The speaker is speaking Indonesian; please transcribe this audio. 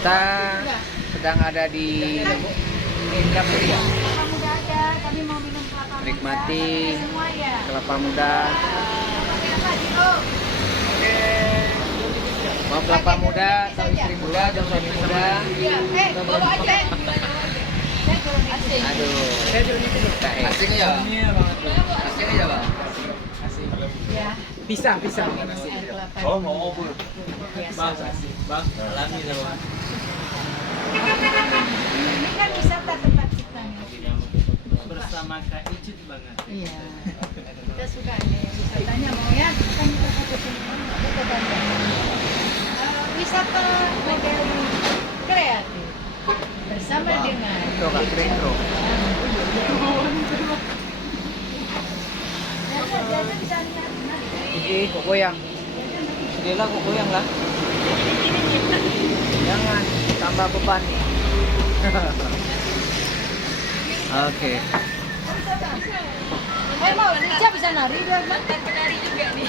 Kita sedang ada di Indrapuri ya. Kelapa muda aja, kami mau minum kelapa muda. Nikmati Semua ya. kelapa muda. Mau kelapa muda atau istri muda atau suami muda? Iya, bawa aja. Asing. Aduh. Asing ya? Asing aja, Bang. Ya. Pisah. Kelapa. Oh, mau apa? Biasa. Bang, alami sama. Ini kan wisata tempat kita nih. Bersama Kak Icut banget. Iya. Kita suka ini wisatanya mau ya, kan kita foto sini. Kita banyak. Wisata model kreatif bersama dengan Itu Kak Retro. Jajan bisa lihat. Kok goyang? Sudahlah kok goyang lah. Jangan tambah beban nih. Oke. Mau Rica bisa nari, dia penari juga nih.